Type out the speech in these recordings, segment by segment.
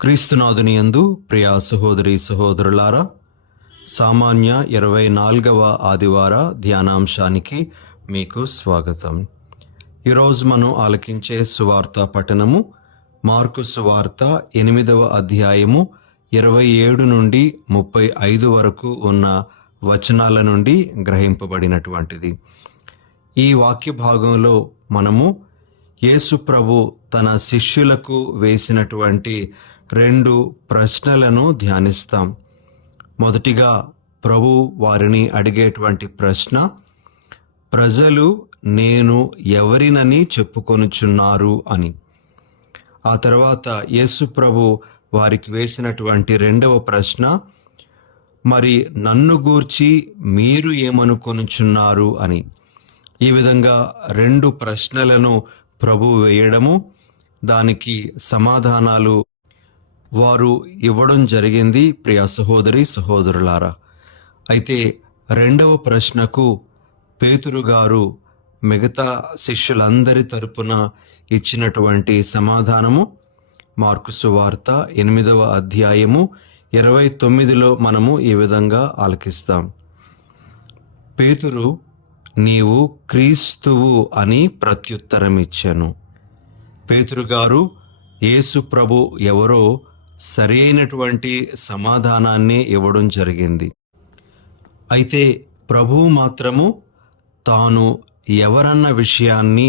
క్రీస్తునాథుని యందు ప్రియ సహోదరి సహోదరులారా, సామాన్య 24వ ఆదివార ధ్యానాంశానికి మీకు స్వాగతం. ఈరోజు మనం ఆలకించే సువార్త పఠనము మార్కు సువార్త 8వ అధ్యాయము 27 నుండి 35 వరకు ఉన్న వచనాల నుండి గ్రహింపబడినటువంటిది. ఈ వాక్య భాగంలో మనము యేసు ప్రభు తన శిష్యులకు వేసినటువంటి 2 ప్రశ్నలను ధ్యానిస్తాం. మొదటిగా ప్రభు వారిని అడిగేటువంటి ప్రశ్న, ప్రజలు నేను ఎవరినని చెప్పుకొనుచున్నారు అని. ఆ తర్వాత యేసు ప్రభు వారికి వేసినటువంటి 2వ ప్రశ్న, మరి నన్ను గూర్చి మీరు ఏమనుకొనుచున్నారు అని. ఈ విధంగా 2 ప్రశ్నలను ప్రభు వేయడము, దానికి సమాధానాలు వారు ఇవ్వడం జరిగింది. ప్రియ సహోదరి సహోదరులారా, అయితే 2వ ప్రశ్నకు పేతురు గారు మిగతా శిష్యులందరి తరపున ఇచ్చినటువంటి సమాధానము మార్కు సువార్త 8వ అధ్యాయము 29లో మనము ఈ విధంగా ఆలకిస్తాం. పేతురు, నీవు క్రీస్తువు అని ప్రత్యుత్తరమిచ్చాను. పేతురు గారు యేసు ప్రభు ఎవరో సరైనటువంటి సమాధానాన్ని ఇవ్వడం జరిగింది. అయితే ప్రభువు మాత్రము తాను ఎవరన్న విషయాన్ని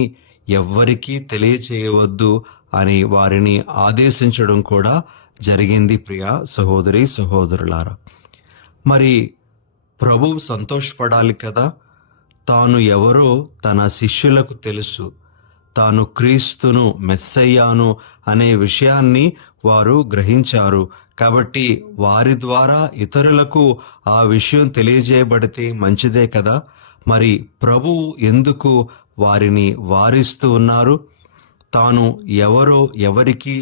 ఎవ్వరికీ తెలియచేయవద్దు అని వారిని ఆదేశించడం కూడా జరిగింది. ప్రియ సహోదరి సహోదరులారా, మరి ప్రభువు సంతోషపడాలి కదా. తాను ఎవరో తన శిష్యులకు తెలుసు. తాను క్రీస్తును, మెస్సయ్యాను అనే విషయాన్ని వారు గ్రహించారు. కాబట్టి వారి ద్వారా ఇతరులకు ఆ విషయం తెలియజేయబడితే మంచిదే కదా. మరి ప్రభువు ఎందుకు వారిని వారిస్తూ ఉన్నారు? తాను ఎవరో ఎవరికి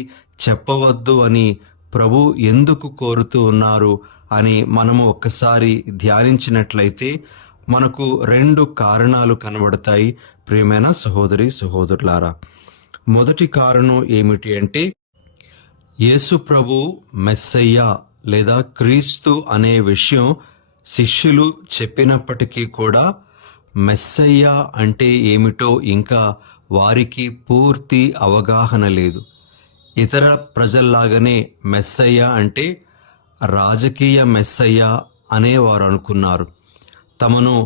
చెప్పవద్దు అని ప్రభు ఎందుకు కోరుతూ ఉన్నారు అని మనము ఒక్కసారి ధ్యానించినట్లయితే మనకు 2 కారణాలు కనబడతాయి. ప్రియమైన సహోదరి సహోదరులారా, మొదటి కారణం ఏమిటి అంటే, యేసు ప్రభు మెస్సయ్య లేదా క్రీస్తు అనే విషయం శిష్యులు చెప్పినప్పటికీ కూడా మెస్సయ్య అంటే ఏమిటో ఇంకా వారికి పూర్తి అవగాహన లేదు. ఇతర ప్రజల్లాగానే మెస్సయ్య అంటే రాజకీయ మెస్సయ్య అనే వారు అనుకున్నారు. తమను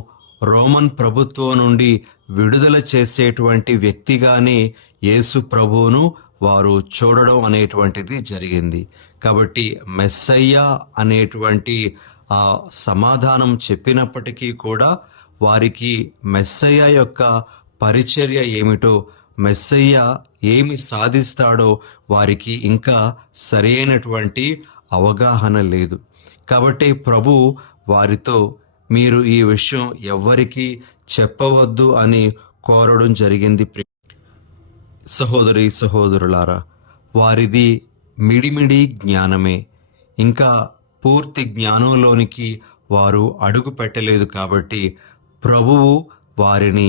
రోమన్ ప్రభుత్వం నుండి విడుదల చేసేటువంటి వ్యక్తిగానే యేసు ప్రభువును వారు చూడడం అనేటువంటిది జరిగింది. కాబట్టి మెస్సయ్య అనేటువంటి ఆ సమాధానం చెప్పినప్పటికీ కూడా వారికి మెస్సయ్య యొక్క పరిచర్య ఏమిటో, మెస్సయ్య ఏమి సాధిస్తాడో వారికి ఇంకా సరైనటువంటి అవగాహన లేదు. కాబట్టి ప్రభు వారితో మీరు ఈ విషయం ఎవ్వరికీ చెప్పవద్దు అని కోరడం జరిగింది. సహోదరి సహోదరులారా, వారిది మిడిమిడి జ్ఞానమే. ఇంకా పూర్తి జ్ఞానంలోనికి వారు అడుగు పెట్టలేదు. కాబట్టి ప్రభువు వారిని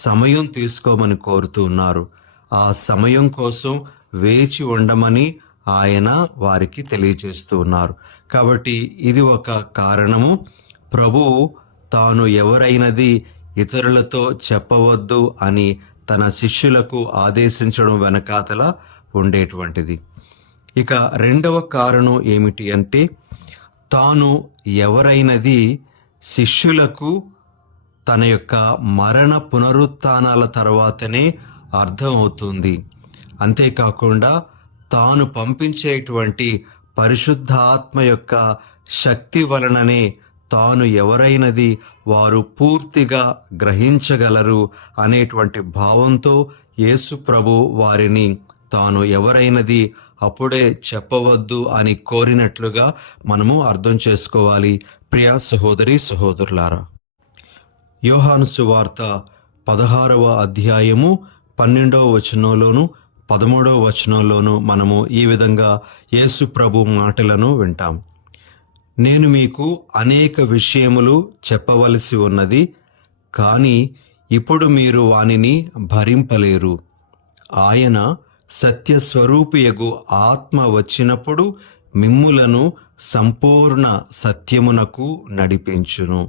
సమయం తీసుకోమని కోరుతూ ఉన్నారు. ఆ సమయం కోసం వేచి ఉండమని ఆయన వారికి తెలియజేస్తూ ఉన్నారు. కాబట్టి ఇది ఒక కారణము. ప్రభువు తాను ఎవరైనది ఇతరులతో చెప్పవద్దు అని తన శిష్యులకు ఆదేశించడం వెనకాతల ఉండేటువంటిది. ఇక 2వ కారణం ఏమిటి అంటే, తాను ఎవరైనది శిష్యులకు తన యొక్క మరణ పునరుత్థానాల తర్వాతనే అర్థం అవుతుంది. అంతేకాకుండా తాను పంపించేటువంటి పరిశుద్ధాత్మ యొక్క శక్తి వలననే తాను ఎవరైనది వారు పూర్తిగా గ్రహించగలరు అనేటువంటి భావంతో యేసు ప్రభు వారిని తాను ఎవరైనది అప్పుడే చెప్పవద్దు అని కోరినట్లుగా మనము అర్థం చేసుకోవాలి. ప్రియ సహోదరి సహోదరులారా, యోహాను సువార్త 16వ అధ్యాయము 12వ వచనంలోను 13వ వచనంలోను మనము ఈ విధంగా యేసు ప్రభు మాటలను వింటాం. నేను మీకు అనేక విషయములు చెప్పవలసి ఉన్నది, కానీ ఇప్పుడు మీరు వానిని భరింపలేరు. ఆయన సత్యస్వరూపియగు ఆత్మ వచ్చినప్పుడు మిమ్ములను సంపూర్ణ సత్యమునకు నడిపించును.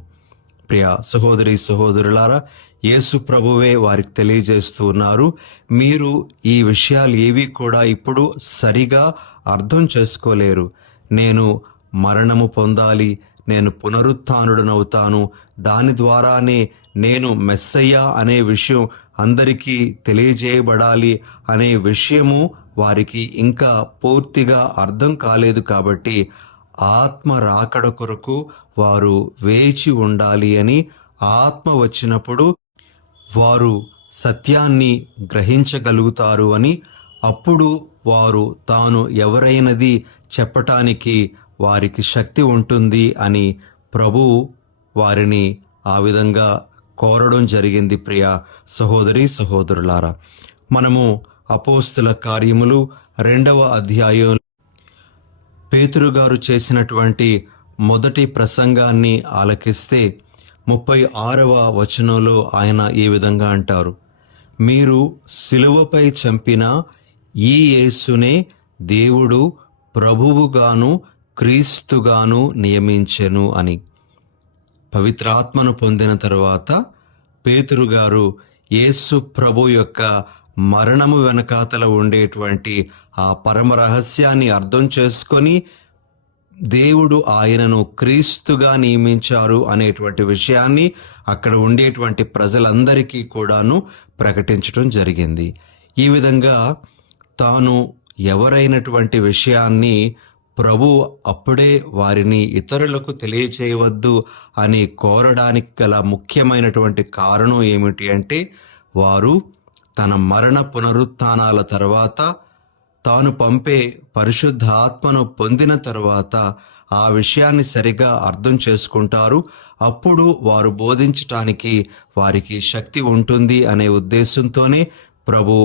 ప్రియ సహోదరి సహోదరులారా, యేసు ప్రభువే వారికి తెలియజేస్తూ ఉన్నారు, మీరు ఈ విషయాలు ఏవి కూడా ఇప్పుడు సరిగా అర్థం చేసుకోలేరు. నేను మరణము పొందాలి, నేను పునరుత్థానుడనవుతాను, దాని ద్వారానే నేను మెస్సయ్య అనే విషయం అందరికీ తెలియజేయబడాలి అనే విషయము వారికి ఇంకా పూర్తిగా అర్థం కాలేదు. కాబట్టి ఆత్మ రాకడ కొరకు వారు వేచి ఉండాలి అని, ఆత్మ వచ్చినప్పుడు వారు సత్యాన్ని గ్రహించగలుగుతారు అని, అప్పుడు వారు తాను ఎవరైనది చెప్పటానికి వారికి శక్తి ఉంటుంది అని ప్రభువు వారిని ఆ విధంగా కోరడం జరిగింది. ప్రియ సహోదరి సహోదరులారా, మనము అపోస్తుల కార్యములు 2వ అధ్యాయం పేతురు గారు చేసినటువంటి మొదటి ప్రసంగాన్ని ఆలకిస్తే 36వ వచనంలో ఆయన ఈ విధంగా అంటారు, మీరు సిలువపై చంపిన ఈ యేసునే దేవుడు ప్రభువుగాను క్రీస్తుగాను నియమించెను అని. పవిత్రాత్మను పొందిన తరువాత పేతురు గారు యేసు ప్రభు యొక్క మరణము వెనకాతల ఉండేటువంటి ఆ పరమ రహస్యాన్ని అర్థం చేసుకొని దేవుడు ఆయనను క్రీస్తుగా నియమించారు అనేటువంటి విషయాన్ని అక్కడ ఉండేటువంటి ప్రజలందరికీ కూడాను ప్రకటించడం జరిగింది. ఈ విధంగా తాను ఎవరైనటువంటి విషయాన్ని ప్రభు అప్పుడే వారిని ఇతరులకు తెలియచేయవద్దు అని కోరడానికి గల ముఖ్యమైనటువంటి కారణం ఏమిటి అంటే, వారు తన మరణ పునరుత్థానాల తర్వాత తాను పంపే పరిశుద్ధ ఆత్మను పొందిన తర్వాత ఆ విషయాన్ని సరిగా అర్థం చేసుకుంటారు. అప్పుడు వారు బోధించటానికి వారికి శక్తి ఉంటుంది అనే ఉద్దేశంతోనే ప్రభు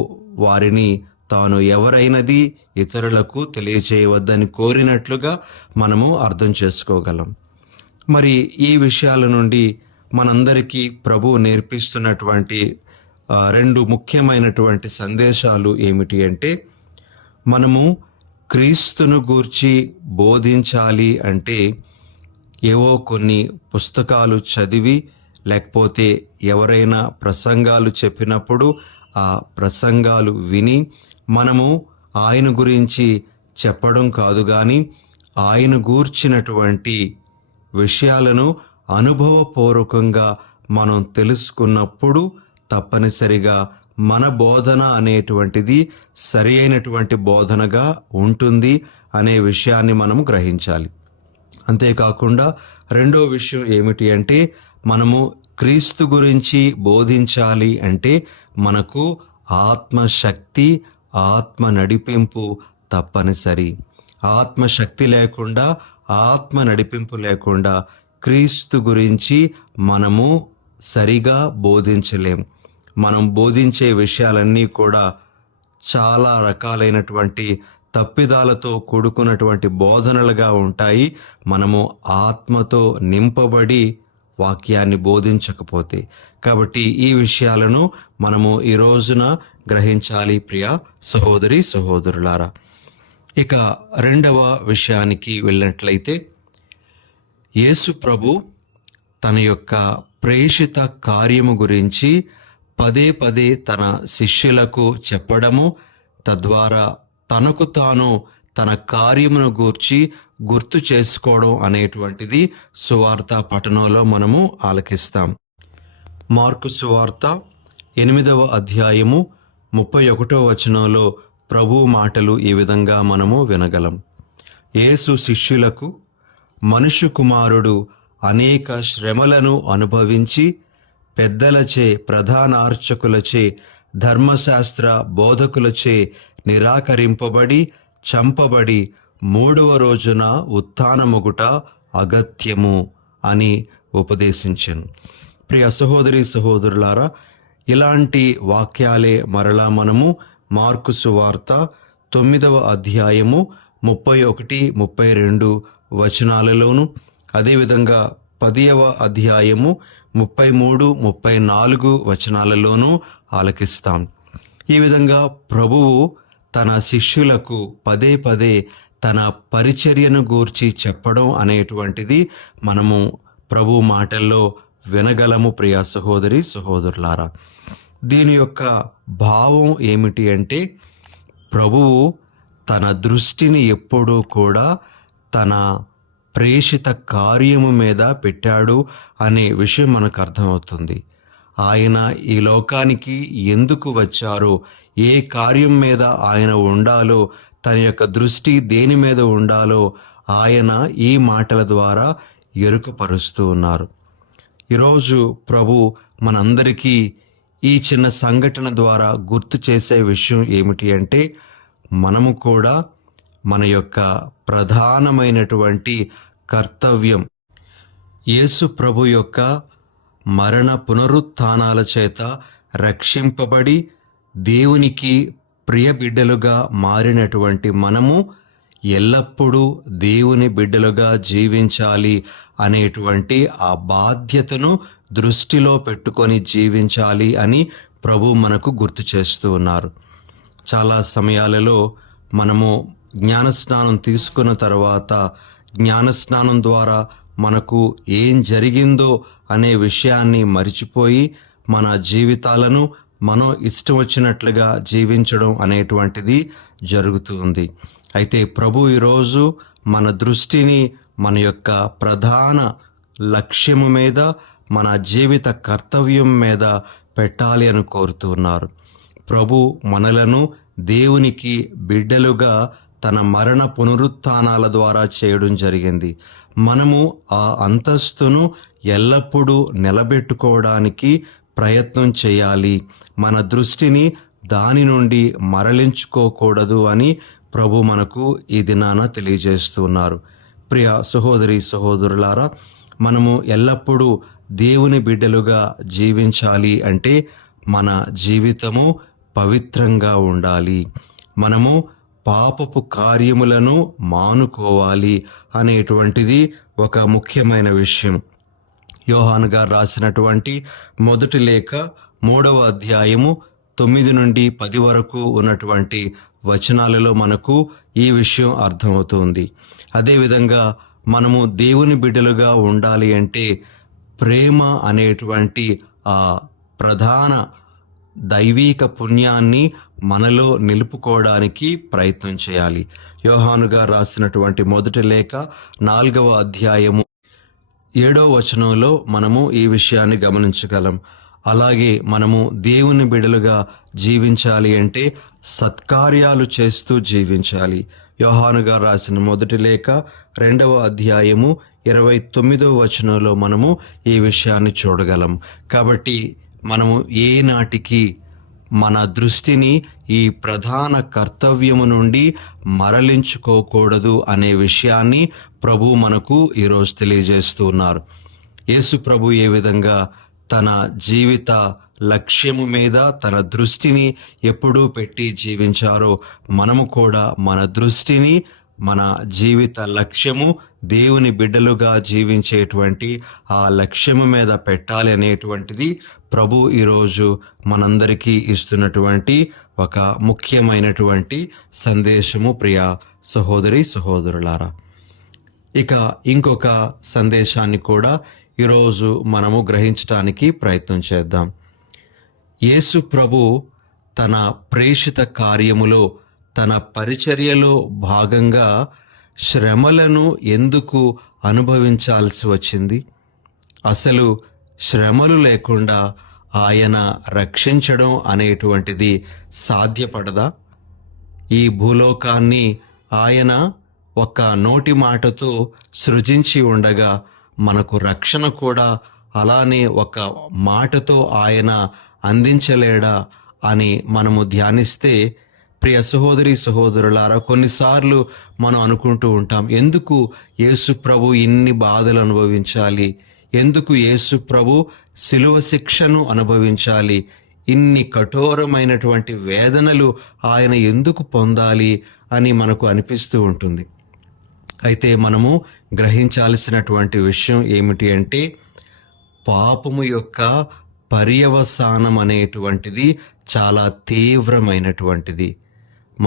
వారిని తాను ఎవరైనది ఇతరులకు తెలియచేయవద్దని కోరినట్లుగా మనము అర్థం చేసుకోగలం. మరి ఈ విషయాల నుండి మనందరికీ ప్రభు నేర్పిస్తున్నటువంటి 2 ముఖ్యమైనటువంటి సందేశాలు ఏమిటి అంటే, మనము క్రీస్తును గూర్చి బోధించాలి అంటే ఏవో కొన్ని పుస్తకాలు చదివి, లేకపోతే ఎవరైనా ప్రసంగాలు చెప్పినప్పుడు ఆ ప్రసంగాలు విని మనము ఆయన గురించి చెప్పడం కాదు, కానీ ఆయన గూర్చినటువంటి విషయాలను అనుభవపూర్వకంగా మనం తెలుసుకున్నప్పుడు తప్పనిసరిగా మన బోధన అనేటువంటిది సరి అయినటువంటి బోధనగా ఉంటుంది అనే విషయాన్ని మనం గ్రహించాలి. అంతేకాకుండా రెండో విషయం ఏమిటి అంటే, మనము క్రీస్తు గురించి బోధించాలి అంటే మనకు ఆత్మశక్తి, ఆత్మ నడిపింపు తప్పనిసరి. ఆత్మశక్తి లేకుండా, ఆత్మ నడిపింపు లేకుండా క్రీస్తు గురించి మనము సరిగా బోధించలేం. మనం బోధించే విషయాలన్నీ కూడా చాలా రకాలైనటువంటి తప్పిదాలతో కూడుకున్నటువంటి బోధనలుగా ఉంటాయి, మనము ఆత్మతో నింపబడి వాక్యాన్ని బోధించకపోతే. కాబట్టి ఈ విషయాలను మనము ఈ రోజున గ్రహించాలి ప్రియ సహోదరి సహోదరులారా. ఇక 2వ విషయానికి వెళ్ళినట్లయితే, యేసు ప్రభు తన యొక్క ప్రేషిత కార్యము గురించి పదే పదే తన శిష్యులకు చెప్పడము, తద్వారా తనకు తాను తన కార్యమును గూర్చి గుర్తు చేసుకోవడం అనేటువంటిది సువార్త పఠనంలో మనము ఆలకిస్తాం. మార్కు సువార్త 8వ అధ్యాయము 31వ వచనంలో ప్రభువు మాటలు ఈ విధంగా మనము వినగలం. యేసు శిష్యులకు, మనుష్య కుమారుడు అనేక శ్రమలను అనుభవించి పెద్దలచే, ప్రధాన అర్చకులచే, ధర్మశాస్త్ర బోధకులచే నిరాకరింపబడి చంపబడి 3వ రోజున ఉత్థానమగుట అగత్యము అని ఉపదేశించెను. ప్రియ సహోదరి సహోదరులారా, ఇలాంటి వాక్యాలే మరలా మనము మార్కు సువార్త 9వ అధ్యాయము 31, 32 వచనాలలోను, అదేవిధంగా 10వ అధ్యాయము 33, 34 వచనాలలోనూ ఆలకిస్తాం. ఈ విధంగా ప్రభువు తన శిష్యులకు పదే పదే తన పరిచర్యను గూర్చి చెప్పడం అనేటువంటిది మనము ప్రభు మాటల్లో వినగలము. ప్రియ సహోదరి సహోదరులారా, దీని యొక్క భావం ఏమిటి అంటే, ప్రభువు తన దృష్టిని ఎప్పుడూ కూడా తన ప్రేషిత కార్యము మీద పెట్టాడు అనే విషయం మనకు అర్థమవుతుంది. ఆయన ఈ లోకానికి ఎందుకు వచ్చారో, ఏ కార్యం మీద ఆయన ఉండాలో, తన యొక్క దృష్టి దేని మీద ఉండాలో ఆయన ఈ మాటల ద్వారా ఎరుకపరుస్తూ ఉన్నారు. ఈరోజు ప్రభు మనందరికీ ఈ చిన్న సంఘటన ద్వారా గుర్తు చేసే విషయం ఏమిటి అంటే, మనము కూడా మన యొక్క ప్రధానమైనటువంటి కర్తవ్యం యేసు ప్రభు యొక్క మరణ పునరుత్థానాల చేత రక్షింపబడి దేవునికి ప్రియ బిడ్డలుగా మారినటువంటి మనము ఎల్లప్పుడూ దేవుని బిడ్డలుగా జీవించాలి అనేటువంటి ఆ బాధ్యతను దృష్టిలో పెట్టుకొని జీవించాలి అని ప్రభు మనకు గుర్తు చేస్తూ ఉన్నారు. చాలా సమయాలలో మనము జ్ఞానస్నానం తీసుకున్న తర్వాత జ్ఞానస్నానం ద్వారా మనకు ఏం జరిగిందో అనే విషయాన్ని మరిచిపోయి మన జీవితాలను మనం ఇష్టం వచ్చినట్లుగా జీవించడం అనేటువంటిది జరుగుతూ ఉంది. అయితే ప్రభు ఈరోజు మన దృష్టిని మన యొక్క ప్రధాన లక్ష్యము మీద, మన జీవిత కర్తవ్యం మీద పెట్టాలి అని కోరుతున్నారు. ప్రభు మనలను దేవునికి బిడ్డలుగా తన మరణ పునరుత్థానాల ద్వారా చేయడం జరిగింది. మనము ఆ అంతస్తును ఎల్లప్పుడూ నిలబెట్టుకోవడానికి ప్రయత్నం చేయాలి. మన దృష్టిని దాని నుండి మరలించుకోకూడదు అని ప్రభు మనకు ఈ దినాన తెలియజేస్తున్నారు. ప్రియ సహోదరి సహోదరులారా, మనము ఎల్లప్పుడూ దేవుని బిడ్డలుగా జీవించాలి అంటే మన జీవితము పవిత్రంగా ఉండాలి. మనము పాపపు కార్యములను మానుకోవాలి అనేటువంటిది ఒక ముఖ్యమైన విషయం. యోహాను గారు రాసినటువంటి మొదటి లేఖ 3వ అధ్యాయము 9 నుండి 10 వరకు ఉన్నటువంటి వచనాలలో మనకు ఈ విషయం అర్థమవుతుంది. అదేవిధంగా మనము దేవుని బిడ్డలుగా ఉండాలి అంటే ప్రేమ అనేటువంటి ఆ ప్రధాన దైవీక పుణ్యాన్ని మనలో నిలుపుకోవడానికి ప్రయత్నం చేయాలి. యోహాను గారు రాసినటువంటి మొదటి లేఖ 4వ అధ్యాయము 7వ వచనంలో మనము ఈ విషయాన్ని గమనించగలం. అలాగే మనము దేవుని బిడ్డలుగా జీవించాలి అంటే సత్కార్యాలు చేస్తూ జీవించాలి. యోహాను గారు రాసిన మొదటి లేఖ 2వ అధ్యాయము 29వ వచనంలో మనము ఈ విషయాన్ని చూడగలం. కాబట్టి మనము ఏనాటికి మన దృష్టిని ఈ ప్రధాన కర్తవ్యము నుండి మరలించుకోకూడదు అనే విషయాన్ని ప్రభు మనకు ఈరోజు తెలియజేస్తూ ఉన్నారు. యేసు ప్రభు ఏ విధంగా తన జీవిత లక్ష్యము మీద తన దృష్టిని ఎప్పుడూ పెట్టి జీవించారో, మనము కూడా మన దృష్టిని, మన జీవిత లక్ష్యము దేవుని బిడ్డలుగా జీవించేటువంటి ఆ లక్ష్యము మీద పెట్టాలి అనేటువంటిది ప్రభు ఈరోజు మనందరికీ ఇస్తున్నటువంటి ఒక ముఖ్యమైనటువంటి సందేశము. ప్రియ సహోదరి సహోదరులారా, ఇక ఇంకొక సందేశాన్ని కూడా ఈరోజు మనము గ్రహించడానికి ప్రయత్నం చేద్దాం. యేసు ప్రభు తన ప్రేషిత కార్యములో, తన పరిచర్యలో భాగంగా శ్రమలను ఎందుకు అనుభవించాల్సి వచ్చింది? అసలు శ్రమలు లేకుండా ఆయన రక్షించడం అనేటువంటిది సాధ్యపడదా? ఈ భూలోకాన్ని ఆయన ఒక నోటి మాటతో సృజించి ఉండగా మనకు రక్షణ కూడా అలానే ఒక మాటతో ఆయన అందించలేడా అని మనము ధ్యానిస్తే, ప్రియ సహోదరి సహోదరులారా, కొన్నిసార్లు మనం అనుకుంటూ ఉంటాం, ఎందుకు యేసు ప్రభు ఇన్ని బాధలు అనుభవించాలి? ఎందుకు యేసు ప్రభు శిలువ శిక్షను అనుభవించాలి? ఇన్ని కఠోరమైనటువంటి వేదనలు ఆయన ఎందుకు పొందాలి అని మనకు అనిపిస్తూ ఉంటుంది. అయితే మనము గ్రహించాల్సినటువంటి విషయం ఏమిటి అంటే, పాపము యొక్క పర్యవసానం అనేటువంటిది చాలా తీవ్రమైనటువంటిది.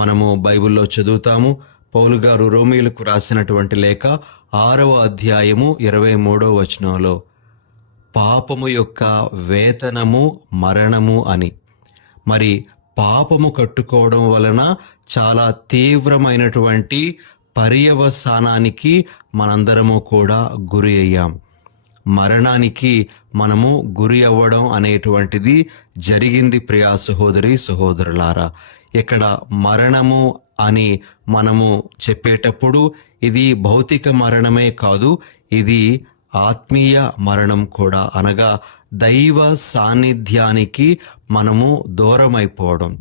మనము బైబిల్లో చదువుతాము. పౌలు గారు రోమీయులకు రాసినటువంటి లేఖ 6వ అధ్యాయము 23వ వచనంలో పాపము యొక్క వేతనము మరణము అని. మరి పాపము కట్టుకోవడం వలన చాలా తీవ్రమైనటువంటి పర్యవసానానికి మనందరము కూడా గురి అయ్యాం. మరణానికి మనము గురి అవ్వడం అనేటువంటిది జరిగింది ప్రియా సహోదరి సహోదరులారా. ఇక్కడ మరణము అని మనము చెప్పేటప్పుడు ఇది భౌతిక మరణమే కాదు, ఇది ఆత్మీయ మరణం కూడా. అనగా దైవ సాన్నిధ్యానికి మనము దూరం అయిపోవడం,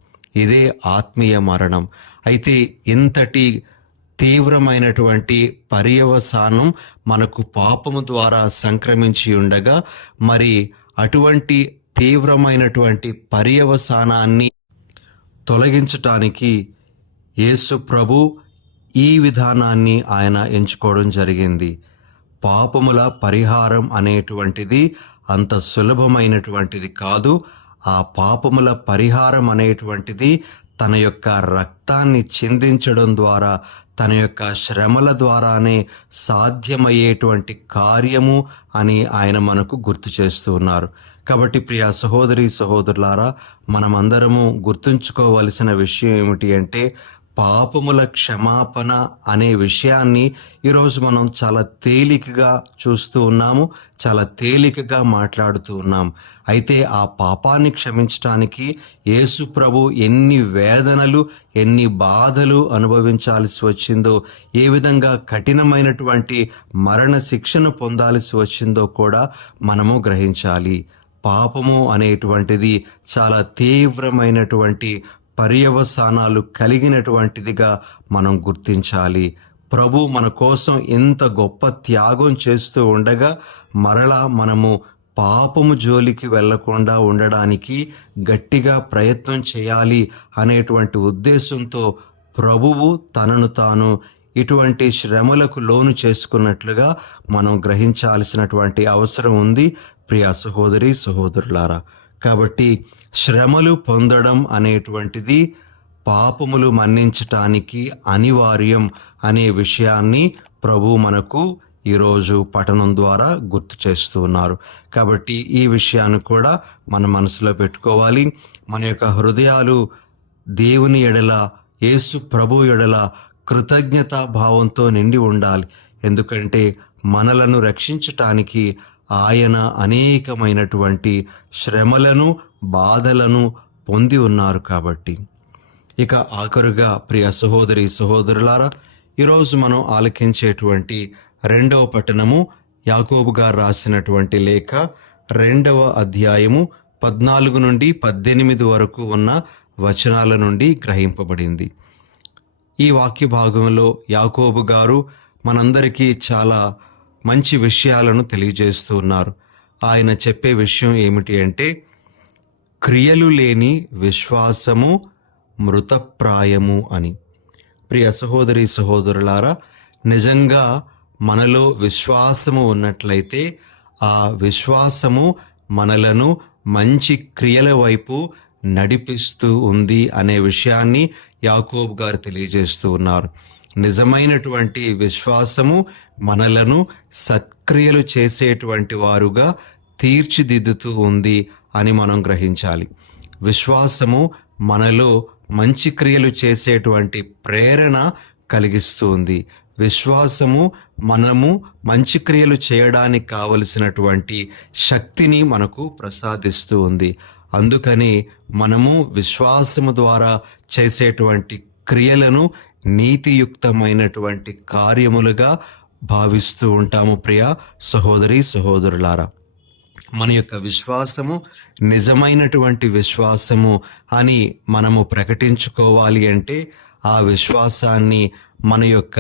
ఇదే ఆత్మీయ మరణం. అయితే ఇంతటి తీవ్రమైనటువంటి పర్యవసానం మనకు పాపము ద్వారా సంక్రమించి ఉండగా, మరి అటువంటి తీవ్రమైనటువంటి పర్యవసానాన్ని తొలగించటానికి యేసు ప్రభు ఈ విధానాన్ని ఆయన ఎంచుకోవడం జరిగింది. పాపముల పరిహారం అనేటువంటిది అంత సులభమైనటువంటిది కాదు. ఆ పాపముల పరిహారం అనేటువంటిది తన యొక్క రక్తాన్ని చిందించడం ద్వారా, తన యొక్క శ్రమల ద్వారానే సాధ్యమయ్యేటువంటి కార్యము అని ఆయన మనకు గుర్తు చేస్తూ ఉన్నారు. కాబట్టి ప్రియా సహోదరి సహోదరులారా, మనమందరము గుర్తుంచుకోవలసిన విషయం ఏమిటి అంటే, పాపముల క్షమాపణ అనే విషయాన్ని ఈరోజు మనం చాలా తేలికగా చూస్తూ ఉన్నాము, చాలా తేలికగా మాట్లాడుతూ ఉన్నాం. అయితే ఆ పాపాన్ని క్షమించటానికి యేసు ప్రభు ఎన్ని వేదనలు, ఎన్ని బాధలు అనుభవించాల్సి వచ్చిందో, ఏ విధంగా కఠినమైనటువంటి మరణ శిక్షను పొందాల్సి వచ్చిందో కూడా మనము గ్రహించాలి. పాపము అనేటువంటిది చాలా తీవ్రమైనటువంటి పర్యవసానాలు కలిగినటువంటిదిగా మనం గుర్తించాలి. ప్రభు మన కోసం ఇంత గొప్ప త్యాగం చేస్తూ ఉండగా మరలా మనము పాపము జోలికి వెళ్లకుండా ఉండడానికి గట్టిగా ప్రయత్నం చేయాలి అనేటువంటి ఉద్దేశంతో ప్రభువు తనను తాను ఇటువంటి శ్రమలకు లోను చేసుకున్నట్లుగా మనం గ్రహించాల్సినటువంటి అవసరం ఉంది ప్రియా సహోదరి సహోదరులారా. కాబట్టి శ్రమలు పొందడం అనేటువంటిది పాపములు మన్నించటానికి అనివార్యం అనే విషయాన్ని ప్రభు మనకు ఈరోజు పఠనం ద్వారా గుర్తు చేస్తూ ఉన్నారు. కాబట్టి ఈ విషయాన్ని కూడా మన మనసులో పెట్టుకోవాలి. మన యొక్క హృదయాలు దేవుని ఎడల, యేసు ప్రభు ఎడల కృతజ్ఞతా భావంతో నిండి ఉండాలి. ఎందుకంటే మనలను రక్షించటానికి ఆయన అనేకమైనటువంటి శ్రమలను, బాధలను పొంది ఉన్నారు. కాబట్టి ఇక ఆఖరుగా ప్రియ సహోదరి సహోదరులారా, ఈరోజు మనం ఆలకించేటువంటి రెండవ పట్టణము యాకోబు గారు రాసినటువంటి లేఖ 2వ అధ్యాయము 14 నుండి 18 వరకు ఉన్న వచనాల నుండి గ్రహింపబడింది. ఈ వాక్య భాగంలో యాకోబు గారు మనందరికీ చాలా మంచి విషయాలను తెలియజేస్తూ ఉన్నారు. ఆయన చెప్పే విషయం ఏమిటి అంటే, క్రియలు లేని విశ్వాసము మృతప్రాయము అని. ప్రియ సహోదరి సహోదరులారా, నిజంగా మనలో విశ్వాసము ఉన్నట్లయితే ఆ విశ్వాసము మనలను మంచి క్రియల వైపు నడిపిస్తూ ఉంది అనే విషయాన్ని యాకోబు గారు తెలియజేస్తూ ఉన్నారు. నిజమైనటువంటి విశ్వాసము మనలను సత్క్రియలు చేసేటువంటి వారుగా తీర్చిదిద్దుతూ ఉంది అని మనం గ్రహించాలి. విశ్వాసము మనలో మంచి క్రియలు చేసేటువంటి ప్రేరణ కలిగిస్తూ ఉంది. విశ్వాసము మనము మంచి క్రియలు చేయడానికి కావలసినటువంటి శక్తిని మనకు ప్రసాదిస్తూ ఉంది. అందుకని మనము విశ్వాసము ద్వారా చేసేటువంటి క్రియలను నీతియుక్తమైనటువంటి కార్యములుగా భావిస్తూ ఉంటాము. ప్రియ సహోదరి సహోదరులారా, మన యొక్క విశ్వాసము నిజమైనటువంటి విశ్వాసము అని మనము ప్రకటించుకోవాలి అంటే ఆ విశ్వాసాన్ని మన యొక్క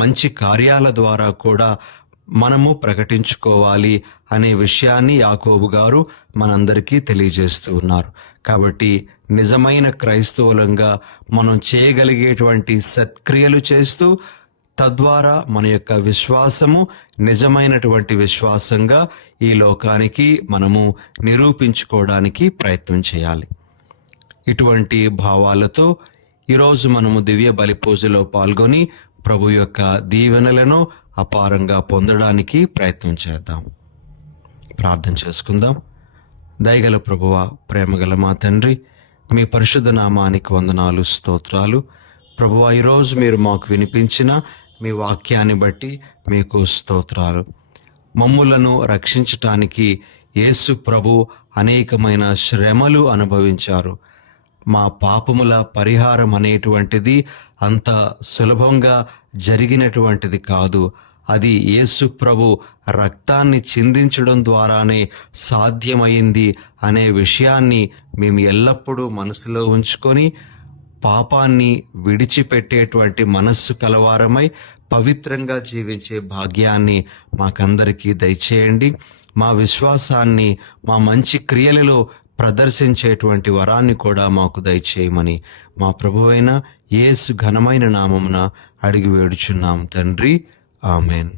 మంచి కార్యాల ద్వారా కూడా మనము ప్రకటించుకోవాలి అనే విషయాన్ని యాకోబు గారు మనందరికీ తెలియజేస్తూ ఉన్నారు. కాబట్టి నిజమైన క్రైస్తవులంగా మనం చేయగలిగేటువంటి సత్క్రియలు చేస్తూ తద్వారా మన యొక్క విశ్వాసము నిజమైనటువంటి విశ్వాసంగా ఈ లోకానికి మనము నిరూపించుకోవడానికి ప్రయత్నం చేయాలి. ఇటువంటి భావాలతో ఈరోజు మనము దివ్య బలి పూజలో పాల్గొని ప్రభు యొక్క దీవెనలను అపారంగా పొందడానికి ప్రయత్నం చేద్దాం. ప్రార్థన చేసుకుందాం. దయగల ప్రభువా, ప్రేమగల మా తండ్రి, మీ పరిశుద్ధ నామానికి వందనాలు, స్తోత్రాలు. ప్రభువా, ఈరోజు మీరు మాకు వినిపించిన మీ వాక్యాన్ని బట్టి మీకు స్తోత్రాలు. మమ్ములను రక్షించటానికి యేసు ప్రభు అనేకమైన శ్రమలు అనుభవించారు. మా పాపముల పరిహారం అనేటువంటిది అంత సులభంగా జరిగినటువంటిది కాదు. అది యేసు ప్రభు రక్తాన్ని చిందించడం ద్వారానే సాధ్యమైంది అనే విషయాన్ని మేము ఎల్లప్పుడూ మనసులో ఉంచుకొని పాపాన్ని విడిచిపెట్టేటువంటి మనస్సు కలవారమై పవిత్రంగా జీవించే భాగ్యాన్ని మాకందరికీ దయచేయండి. మా విశ్వాసాన్ని మా మంచి క్రియలలో ప్రదర్శించేటువంటి వరాన్ని కూడా మాకు దయచేయమని మా ప్రభువైన యేసు ఘనమైన నామమున అడిగి వేడుచున్నాం తండ్రి. ఆమెన్.